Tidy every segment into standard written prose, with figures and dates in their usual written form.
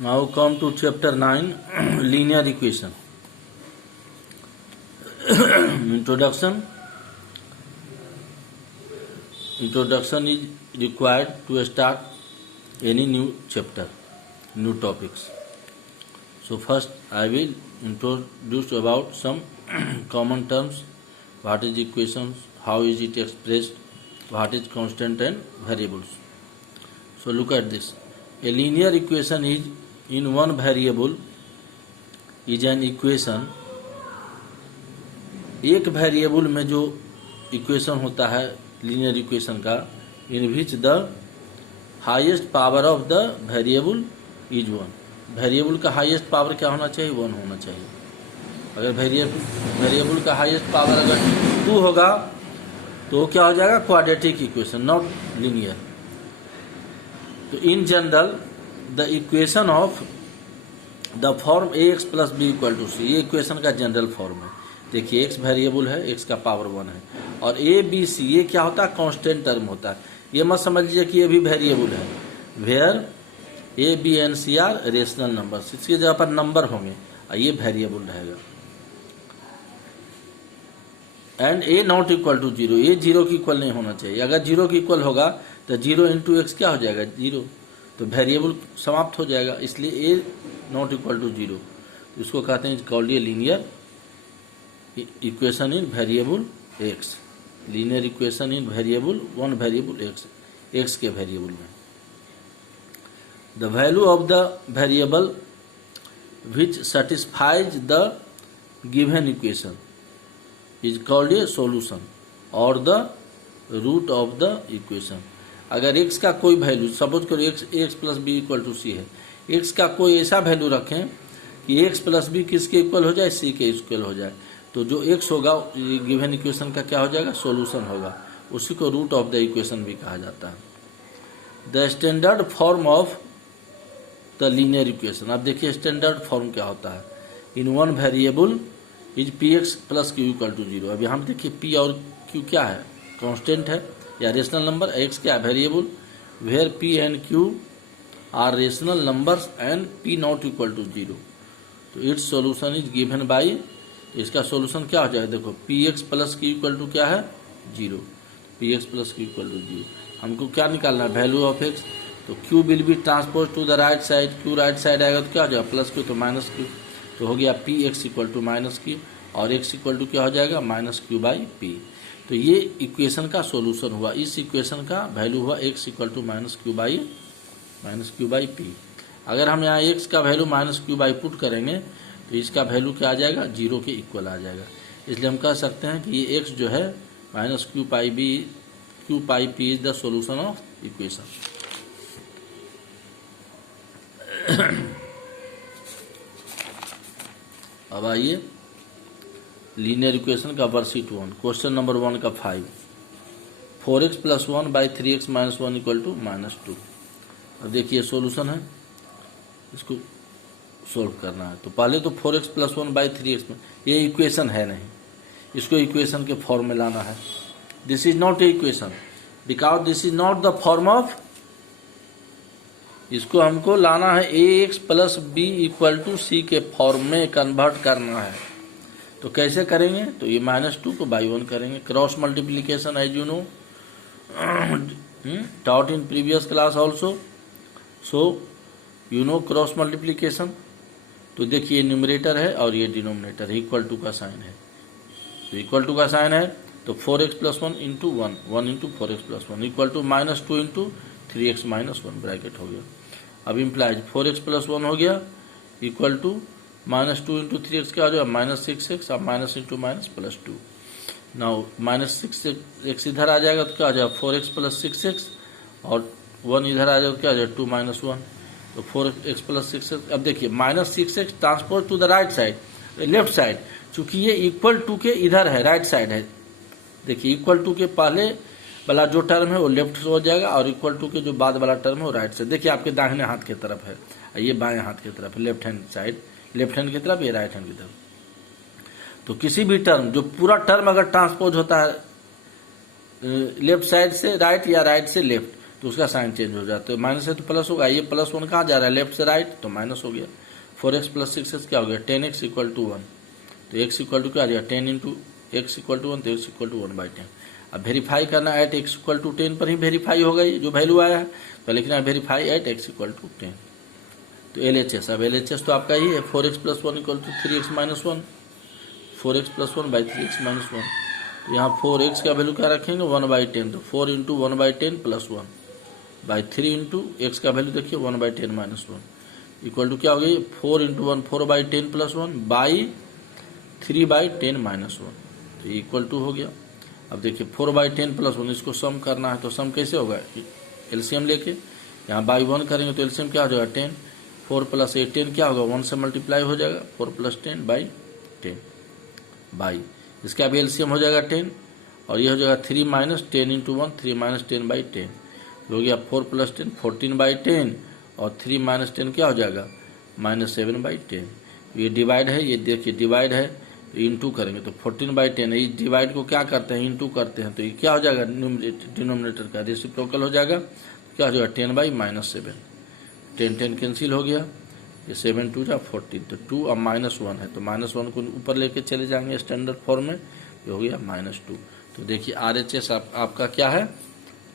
Now come to chapter 9, linear equation. Introduction. Introduction is required to start any new chapter, new topics. So first I will introduce about some common terms. What is equations? How is it expressed? What is constant and variables? So look at this. A linear equation is in one variable is an equation. एक variable में जो equation होता है linear equation का, in which the highest power of the variable is one. Variable का highest power क्या होना चाहिए? वन होना चाहिए. अगर वेरिएबल का हाईएस्ट पावर अगर 2 होगा तो क्या हो जाएगा? Quadratic equation, not linear. तो in general the equation of the form ax plus B equal to C, ये इक्वेशन का जनरल फॉर्म है. देखिए x वेरिएबल है, x का पावर 1 है, और a b c ये क्या होता है? कांस्टेंट टर्म होता है. ये मत समझ लीजिए कि ये भी वेरिएबल है. Where a b and c are rational numbers, इसकी जगह पर नंबर होंगे और ये वेरिएबल रहेगा. And a not equal to 0, ये 0 की इक्वल नहीं होना चाहिए. अगर 0 की इक्वल होगा तो 0 इंटू एक्स क्या हो जाएगा? 0. तो वेरिएबल समाप्त हो जाएगा, इसलिए a नॉट इक्वल टू 0. इसको कहते हैं called linear equation in variable x. Linear equation in variable one variable x के वेरिएबल में. The value of the variable which satisfies the given equation is called a solution और the root of the equation. अगर x का कोई value, suppose करो x plus B equal to C है, x का कोई ऐसा वैल्यू रखें कि x प्लस बी किसके इक्वल हो जाए? c के इक्वल हो जाए, तो जो x होगा गिवन इक्वेशन का क्या हो जाएगा? सॉल्यूशन होगा. उसी को रूट ऑफ द इक्वेशन भी कहा जाता है. The standard form of the linear equation. अब देखिए स्टैंडर्ड फॉर्म क्या होता है. In one variable is P X plus Q equal to 0. अभी हम देखिए p और q क्या है? कांस्टेंट है या रेशनल नंबर. x क्या है? Variable. Where p and q are rational numbers and p not equal to 0. तो it's solution is given by, इसका सॉल्यूशन क्या हो जाएगा? देखो P X plus Q equal to क्या है? 0. P X plus Q equal to 0. हमको क्या निकालना है? Value of X. तो Q will be transpose to the right side. Q right side आएगा तो क्या हो जाएगा? प्लस क्यू तो माइनस क्यू. तो हो गया P X equal to minus Q, और एक्स इक्वल टू क्या हो जाएगा? Minus Q by P. तो ये इक्वेशन का सॉल्यूशन हुआ. इस इक्वेशन का वैल्यू हुआ X equal to minus Q by P. अगर हम यहाँ एक्स का value minus Q by put करेंगे तो इसका वैल्यू क्या आ जाएगा? 0 के इक्वल आ जाएगा. इसलिए हम कह सकते हैं कि ये x जो है minus Q by P is the solution of equation. अब आइए लीनियर इक्वेशन का वर्कशीट 1, क्वेश्चन नंबर 1 का 5. 4x plus 1 by 3x minus 1 equal to minus 2. अब देखिए सॉल्यूशन है, इसको सोल्व करना है. तो पहले तो 4x प्लस 1 बाई 3x में ये इक्वेशन है नहीं, इसको इक्वेशन के फॉर्म में लाना है. This is not a equation because this is not the form of. इसको हमको लाना है ax plus B equal to C के फॉर्म में कन्वर्ट करना है. तो कैसे करेंगे? तो ये -2 को बाई 1 करेंगे. Cross multiplication as you know taught in previous class also. So you know cross multiplication. तो देखिए न्यूमरेटर है और ये डिनोमिनेटर है, इक्वल टू का साइन है. तो इक्वल टू का साइन है तो 4x plus 1 into 1 into 4x plus 1 equal to -2 into 3x minus 1 bracket हो गया. अब इम्प्लाइज 4x प्लस 1 हो गया इक्वल टू -2 इंटू 3x क्या हो जाएगा? -6x. अब minus into minus plus 2. Now -6x इधर आ जाएगा तो क्या आ जाएगा? 4x प्लस 6x, और 1 इधर आ जाएगा तो क्या आ जाएगा? 2 माइनस 1. तो 4x प्लस 6x. अब देखिए -6x transpose to the right side, left side. चूंकि ये इक्वल टू के इधर है, राइट साइड है. देखिए इक्वल टू के पहले वाला जो टर्म है वो लेफ्ट हो जाएगा, और इक्वल टू के जो बाद वाला टर्म है वो राइट साइड. देखिए आपके दाहिने हाथ की तरफ है, ये बाएं हाथ की तरफ है, left hand side, left hand की तरफ, ये राइट हैंड की तरफ. तो किसी भी टर्म, जो पूरा टर्म अगर ट्रांसपोज होता है लेफ्ट साइड से राइट या राइट से लेफ्ट, तो उसका साइन चेंज हो जाता है। माइनस है तो प्लस होगा। ये +1 कहाँ जा रहा है, लेफ्ट से राइट, तो माइनस हो गया। 4x + 6x क्या हो गया, 10x = 1। तो x इक्वल टू क्या आ जाएगा, 10 इंटू x = 1, तो x = 1/10। अब वेरीफाई करना एट x = 10 पर ही वेरीफाई होगा ये जो वैल्यू आया है, तो लिखना है वेरीफाई एट x = 10। तो LHS, अब LHS तो आपका ही है 4x + 1 = 3x - 1, 4x + 1/3x - 1। तो यहाँ 4x का वैल्यू क्या रखेंगे, 1/10, तो 4 × 1/10 + 1/3 इंटू x का वैल्यू देखिए 1/10 - 1 इक्वल टू क्या हो गई, 4 × 1 4/10 + 1/3/10 - 1, तो इक्वल टू हो गया। अब देखिए 4/10 + 1 इसको सम करना है, तो सम कैसे होगा, एलसीएम लेके यहाँ बाई 1 करेंगे तो एलसीएम क्या हो जाएगा 10, 4 + 8 10 क्या होगा 1 से मल्टीप्लाई हो जाएगा, 4 + 10/10 बाई इसका भी एलसीएम हो जाएगा 10, और ये हो जाएगा 3 - 10 × 1 3 - 10/10 हो गया 4 + 10 14/10, और 3 - 10 क्या हो जाएगा -7/10। ये डिवाइड है, ये देखिए डिवाइड है, इंटू करेंगे तो 14/10 है। इस डिवाइड को क्या करते हैं, इंटू करते हैं, तो ये क्या हो जाएगा, डिनोमिनेटर का रेसिप्रोकल हो जाएगा, क्या हो जाएगा 10/-7, 10 10 कैंसिल हो गया, ये 7 2 14, तो 2 अब -1 है, तो -1 को ऊपर लेके चले जाएंगे स्टैंडर्ड फॉर्म में, ये हो गया -2। तो देखिए RHS आपका क्या है,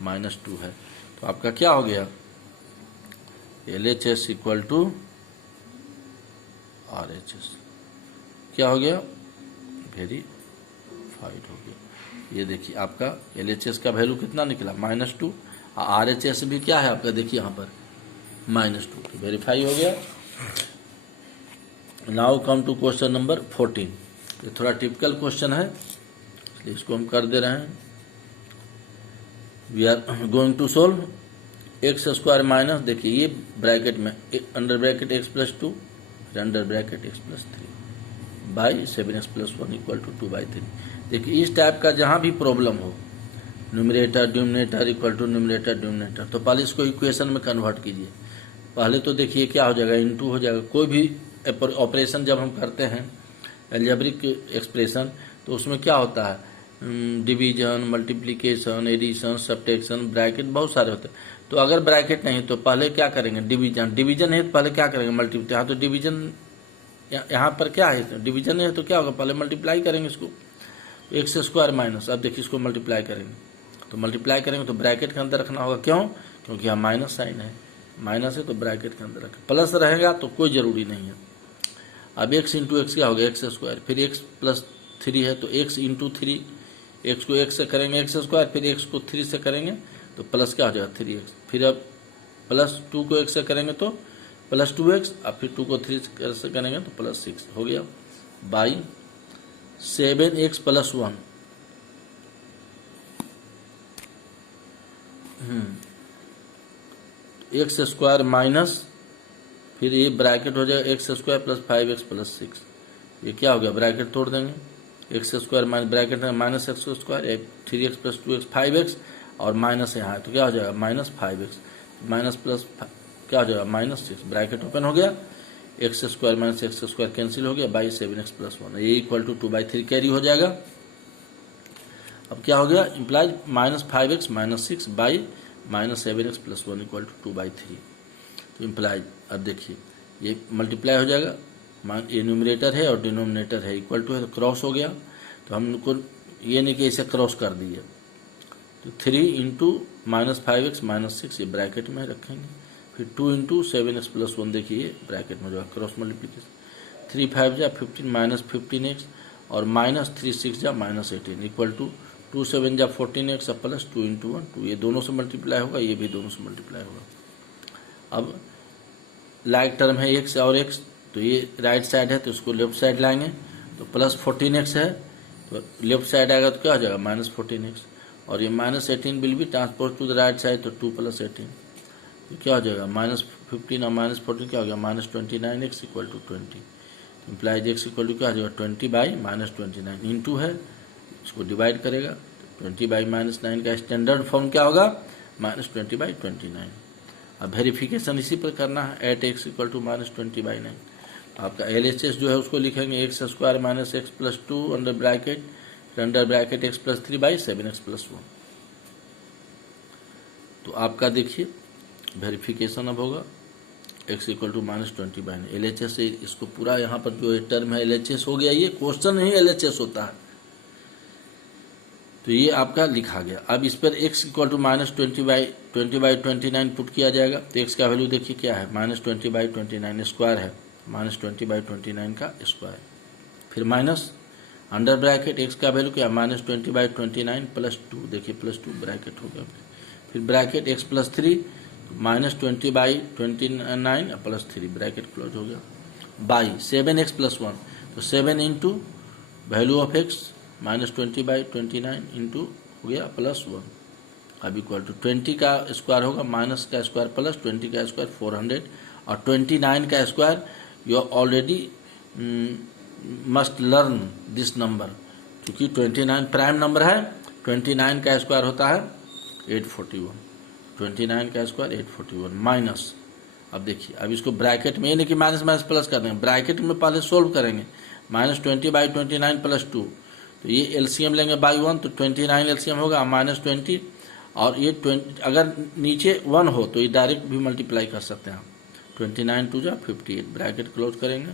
-2 है। तो आपका क्या हो गया, LHS = RHS क्या हो गया, वेरीफाइड हो गया। ये देखिए आपका LHS का वैल्यू कितना निकला, -2, और RHS भी क्या है आपका, देखिए यहाँ पर -2, तो वेरीफाई हो गया। Now come to question number 14। ये थोड़ा टिपिकल क्वेश्चन है, इसलिए इसको हम कर दे रहे हैं। We are going to solve x² minus, देखिए ये ब्रैकेट में under bracket x + 2 under bracket x + 3 by 7x + 1 = 2/3। देखिए इस टाइप का जहाँ भी प्रॉब्लम हो, numerator denominator equal to numerator denominator, तो पहले इसको इक्वेशन में कन्वर्ट कीजिए। पहले तो देखिए क्या हो जाएगा, इनटू हो जाएगा। कोई भी ऑपरेशन जब हम करते हैं एल्जेब्रिक एक्सप्रेशन, तो उसमें क्या होता है, division, multiplication, addition, subtraction, bracket बहुत सारे होते हैं। तो अगर ब्रैकेट नहीं तो पहले क्या करेंगे, डिवीजन है तो पहले क्या करेंगे, मल्टीप्लाई। यहाँ तो डिवीजन, यहाँ पर क्या है, डिवीजन है तो क्या होगा, पहले मल्टीप्लाई करेंगे इसको, x² माइनस। अब देखिए इसको मल्टीप्लाई करेंगे, तो मल्टीप्लाई करेंगे तो ब्रैकेट के अंदर रखना होगा, क्यों, क्योंकि यहाँ माइनस साइन है, माइनस है तो ब्रैकेट के अंदर रखें। प्लस रहेगा तो कोई ज़रूरी नहीं है। अब x × x क्या होगा, x², फिर x + 3 है तो x × 3, x को x से करेंगे x², फिर x को 3 से करेंगे तो प्लस क्या हो जाएगा 3x, फिर अब +2 को x से करेंगे तो +2x, अब फिर 2 को 3 से करेंगे तो +6 हो गया, बाई 7x + 1 x² माइनस, फिर ये ब्रैकेट हो जाएगा x² + 5x + 6। ये क्या हो गया, ब्रैकेट तोड़ देंगे, x² माइनस ब्रैकेट है -x², 3x + 2x 5x, और माइनस यहाँ है तो क्या हो जाएगा -5x, माइनस प्लस क्या हो जाएगा -6, ब्रैकेट ओपन हो गया, x² - x² कैंसिल हो गया, बाई 7x + 1, ये = 2/3 कैरी हो जाएगा। अब क्या हो गया, इम्प्लाइज -5x - 6 बाई -7x + 1 = 2/3, तो इम्प्लाइज। अब देखिए ये मल्टीप्लाई हो जाएगा, ये न्यूमरेटर है और डिनोमिनेटर है, इक्वल टू है तो क्रॉस हो गया, तो हमको ये नहीं कि इसे क्रॉस कर दिए, तो 3 × -5x - 6 ये ब्रैकेट में रखेंगे, फिर 2 × 7x + 1 देखिए ये ब्रैकेट में जो है क्रॉस मल्टीप्लिकेशन, 3 5 जा 15 - 15x, और -3 6 जा -18 इक्वल टू 2 7 जा 14x प्लस 2 × 1 2, ये दोनों से मल्टीप्लाई होगा, ये भी दोनों से मल्टीप्लाई होगा। अब लाइक टर्म है x और x, तो ये राइट साइड है तो इसको लेफ्ट साइड लाएंगे, तो +14x है तो लेफ्ट साइड आएगा तो क्या हो जाएगा -14x, और ये -18 will be transpose to the right side, तो 2 + 18 तो क्या हो जाएगा -15 और -14 क्या हो गया -29x = 20, इम्प्लाइज x = क्या हो जाएगा 20/-29 इंटू है, इसको डिवाइड करेगा तो 20/-9 का स्टैंडर्ड फॉर्म क्या होगा -20/29। अब वेरिफिकेशन इसी पर करना है, एट x = -20/9। आपका LHS जो है उसको लिखेंगे x² - x + 2 under bracket x + 3 by 7x + 1। तो आपका देखिए वेरिफिकेशन अब होगा x इक्वल टू -20/9 LHS से इसको पूरा यहाँ पर जो टर्म है LHS हो गया, ये क्वेश्चन ही LHS होता है, तो ये आपका लिखा गया। अब इस पर x इक्वल टू -20/29 पुट किया जाएगा, तो x का वैल्यू देखिए क्या है, -20/29 स्क्वायर है, -20/29 का स्क्वायर, फिर माइनस अंडर ब्रैकेट x का वैल्यू क्या, -20/29 + 2, देखिए +2 ब्रैकेट हो गया, फिर ब्रैकेट x + 3 -20/29 +3 ब्रैकेट क्लोज हो गया, बाई 7x + 1, तो 7 into value of x -20/29 into हो गया +1, अब इक्वल टू 20 का स्क्वायर होगा, माइनस का स्क्वायर प्लस 20 का स्क्वायर 400 और 29 का square, you already must learn this number, क्योंकि 29 प्राइम नंबर है, 29 का स्क्वायर होता है 841, 29 का स्क्वायर 841 माइनस, अब देखिए अब इसको ब्रैकेट में, ये नहीं कि माइनस माइनस प्लस कर देंगे, ब्रैकेट में पहले सोल्व करेंगे, -20/29 + 2, तो ये एलसीएम लेंगे बाई 1, तो 29 एलसीएम होगा -20, और ये 20 अगर नीचे 1 हो तो ये डायरेक्ट भी मल्टीप्लाई कर सकते हैं, 29 2 जा 58 ब्रैकेट क्लोज करेंगे,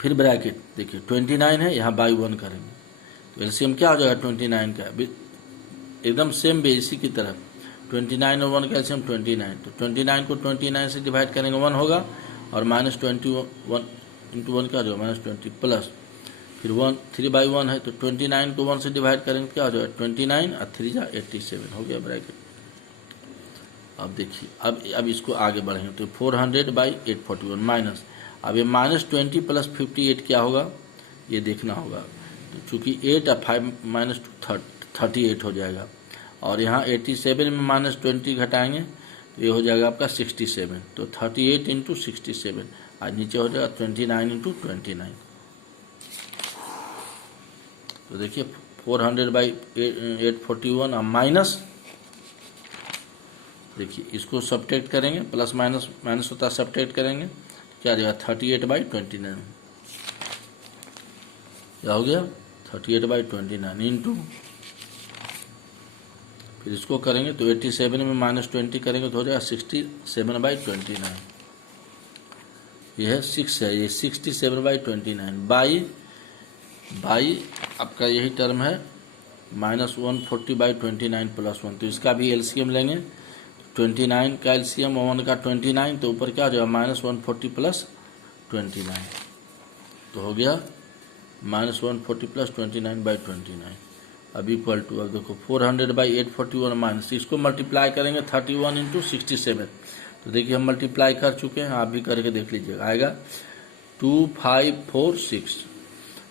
फिर ब्रैकेट देखिए 29 है, यहाँ बाई 1 करेंगे, तो एलसीएम क्या हो जाएगा 29 का, एकदम सेम वे इसी की तरह 29 और 1 का एलसीएम 29, तो 29 को 29 से डिवाइड करेंगे 1 होगा, और -21 इंटू 1 क्या हो जाएगा -20 प्लस, फिर 3/1 है, तो 29 को 1 से डिवाइड करेंगे क्या हो जाएगा 29 और 3 जा 87 हो गया ब्रैकेट। अब देखिए अब इसको आगे बढ़ेंगे, तो 400/841 माइनस, अब ये -20 + 58 क्या होगा ये देखना होगा, तो चूँकि 8 और 5 -2 38 हो जाएगा, और यहाँ 87 में -20 घटाएंगे तो ये हो जाएगा आपका 67, तो 38 × 67, आज नीचे हो जाएगा 29 × 29, तो देखिए 400/841 और माइनस, देखिए इसको सब्ट्रैक्ट करेंगे, प्लस माइनस माइनस होता है सब्ट्रैक्ट करेंगे, क्या आ जाएगा 38/29, क्या हो गया 38/29 इंटू, फिर इसको करेंगे तो 87 में -20 करेंगे तो हो जाएगा 67/29, यह है 6 है, ये 67/29 बाई आपका यही टर्म है -140/29 + 1, तो इसका भी एलसीएम लेंगे, 29 का एलसीएम 1 का 29, तो ऊपर क्या हो जाएगा -140 + 29, तो हो गया -140 + 29/29, अब इक्वल टू, अब देखो 400/841 माइनस, इसको मल्टीप्लाई करेंगे 31 × 67, तो देखिए हम मल्टीप्लाई कर चुके हैं, आप भी करके देख लीजिएगा, आएगा 2546,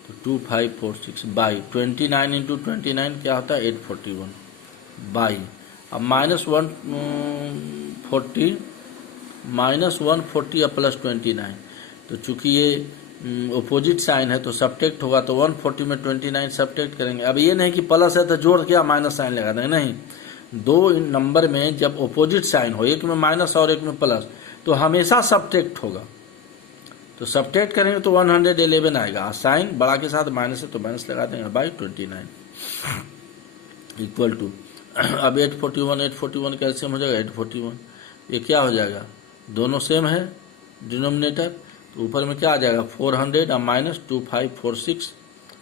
तो 2546 बाई 29 × 29 क्या होता है 841 बाई, अब -140 और +29, तो चूंकि ये अपोजिट साइन है तो सब्ट्रैक्ट होगा, तो 140 में 29 सब्ट्रैक्ट करेंगे, अब ये नहीं कि प्लस है तो जोड़ के माइनस साइन लगा देंगे, नहीं, दो नंबर में जब अपोजिट साइन हो, एक में माइनस और एक में प्लस, तो हमेशा सब्ट्रैक्ट होगा, तो सब्ट्रैक्ट करेंगे तो 111 आएगा, साइन बड़ा के साथ माइनस है तो माइनस लगा देंगे बाई 29 इक्वल टू, अब 841 कैल्शियम हो जाएगा 841, ये क्या हो जाएगा, दोनों सेम है डिनोमिनेटर, तो ऊपर में क्या आ जाएगा 400 और -2546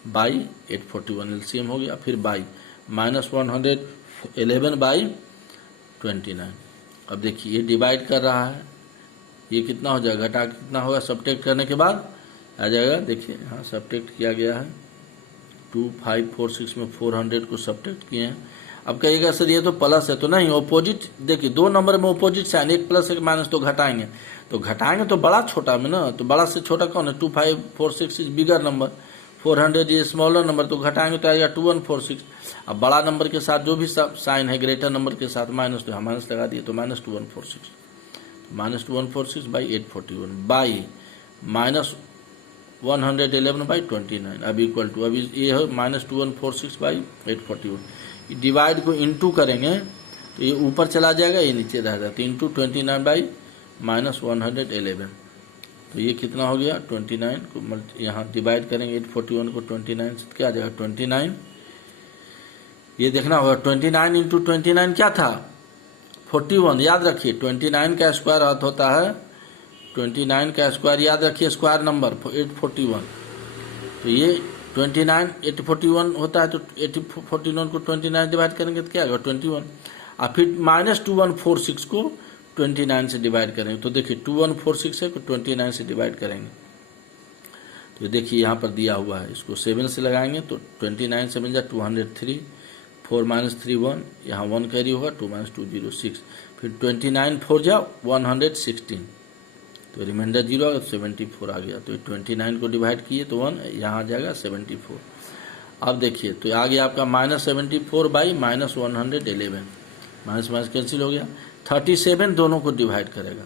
बाई 841 एलसीएम हो गया, फिर बाई -111/29, अब देखिए ये डिवाइड कर रहा है, ये कितना हो जाएगा, घटा कितना होगा सब्ट्रैक्ट करने के बाद आ जाएगा, देखिए यहाँ सब्ट्रैक्ट किया गया है, 2546 में 400 को सब्ट्रैक्ट किए हैं, अब कहिएगा सर ये तो प्लस है, तो नहीं, ऑपोजिट, देखिए दो नंबर में ऑपोजिट साइन, एक प्लस एक माइनस, तो घटाएंगे तो बड़ा छोटा में ना, तो बड़ा से छोटा कौन है 2546 इज बिगर नंबर, 400 ये स्मॉलर नंबर, तो घटाएंगे तो आएगा 2146, अब बड़ा नंबर के साथ जो भी साइन है ग्रेटर नंबर के साथ माइनस, तो माइनस लगा दिए, तो -2146, -2146/841 बाई -111/29, अब इक्वल टू, अभी ये है -2146/841, डिवाइड को इंटू करेंगे तो ये ऊपर चला जाएगा, ये नीचे रह जाता है, इंटू 29/-111, तो ये कितना हो गया 29 को यहाँ डिवाइड करेंगे 841 को 29 से क्या आ जाएगा 29 ये देखना होगा 29 इंटू 29 क्या था 41, याद रखिए 29 का स्क्वायर अर्थ होता है 29 का स्क्वायर, याद रखिए स्क्वायर नंबर 841। तो ये 29 841 होता है, तो 841 को 29 डिवाइड करेंगे तो क्या आएगा 21, और फिर -2146 को 29 से डिवाइड करेंगे। तो देखिए 2146 है, तो 29 से डिवाइड करेंगे। तो देखिए यहाँ पर दिया हुआ है, इसको 7 से लगाएंगे तो 29 7 जा 203, 4 - 3 1, यहाँ 1 कैरी होगा, 2 - 2 0 6, फिर 29 4 जा 116, तो रिमाइंडर 0 आ गया, 74 आ गया। तो 29 को डिवाइड किए तो 1 यहाँ आ जाएगा 74। अब देखिए तो आ गया आपका -74 बाई -111, माइनस माइनस कैंसिल हो गया। 37 दोनों को डिवाइड करेगा,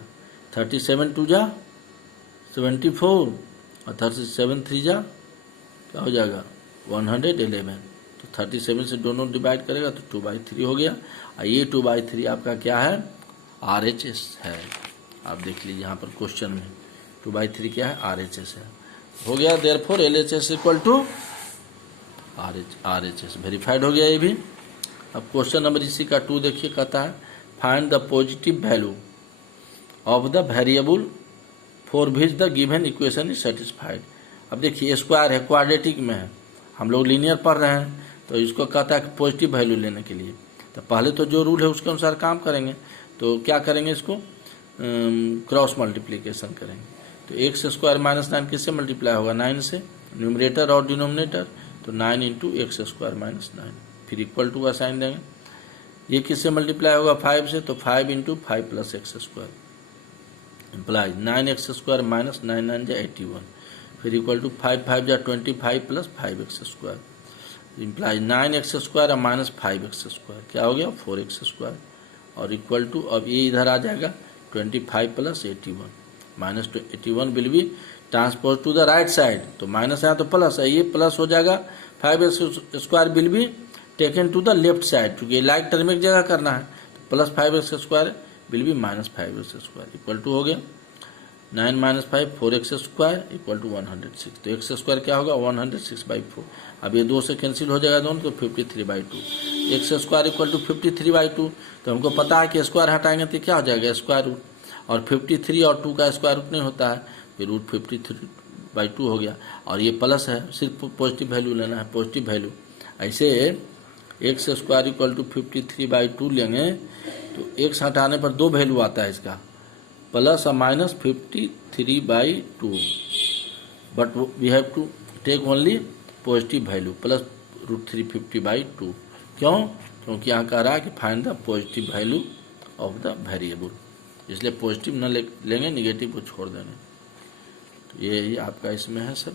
37 2 जा 74 और 37 3 जा क्या हो जाएगा 111। तो 37 से दोनों डिवाइड करेगा तो 2/3 हो गया, और ये 2/3 आपका क्या है RHS है। आप देख लीजिए यहाँ पर क्वेश्चन में 2/3 क्या है RHS है, हो गया। Therefore LHS equal to RHS verified हो गया ये भी। अब क्वेश्चन नंबर इसी का 2 देखिए, कहता है find the positive value of the variable for which the given equation is satisfied. अब देखिए स्क्वायर है, क्वाड्रेटिक में है, हम लोग लीनियर पढ़ रहे हैं, तो इसको कहता है कि पॉजिटिव वैल्यू लेने के लिए तो पहले तो जो रूल है उसके अनुसार काम करेंगे। तो क्या करेंगे, इसको क्रॉस मल्टीप्लीकेशन करेंगे। तो x² - 9 किससे मल्टीप्लाई होगा 9 से, न्यूमरेटर और डिनोमिनेटर, तो 9 इंटू x² - 9, फिर इक्वल टू का साइन देंगे। ये किससे मल्टीप्लाई होगा 5 से, तो 5 इंटू 5 + x², इम्प्लाइज 9x² - 9 9 जा 81, फिर इक्वल टू 5 5 जा 25 + 5x², इम्प्लाइज 9x² और -5x², क्या हो गया 4x², और इक्वल टू अब ये इधर आ जाएगा 25 + 81, -81 will be transpose to the right side, तो माइनस यहाँ तो प्लस है, ये प्लस हो जाएगा, 5x² will be taken to the left side, क्योंकि लाइक टर्म एक जगह करना है, तो +5x² will B -5x² equal to हो गया 9 - 5 4x² इक्वल टू 106। तो x² क्या होगा 106/4। अब ये 2 से कैंसिल हो जाएगा दोनों, तो 53/2, x² इक्वल टू 53/2। तो हमको पता है कि स्क्वायर हटाएंगे तो क्या हो जाएगा स्क्वायर रूट, और 53 और 2 का स्क्वायर रूट नहीं होता है, फिर रूट 53/2 हो गया। और ये प्लस है, सिर्फ पॉजिटिव वैल्यू लेना है, पॉजिटिव वैल्यू। ऐसे x² इक्वल टू 53/2 लेंगे तो x हटाने पर 2 वैल्यू आता है इसका, प्लस और minus 53/2, but we have to take only positive value plus √350/2। क्यों? क्योंकि यहाँ कह रहा है कि find the positive value of the variable, इसलिए पॉजिटिव न लेंगे, निगेटिव को छोड़ देंगे। तो ये आपका इसमें है सर।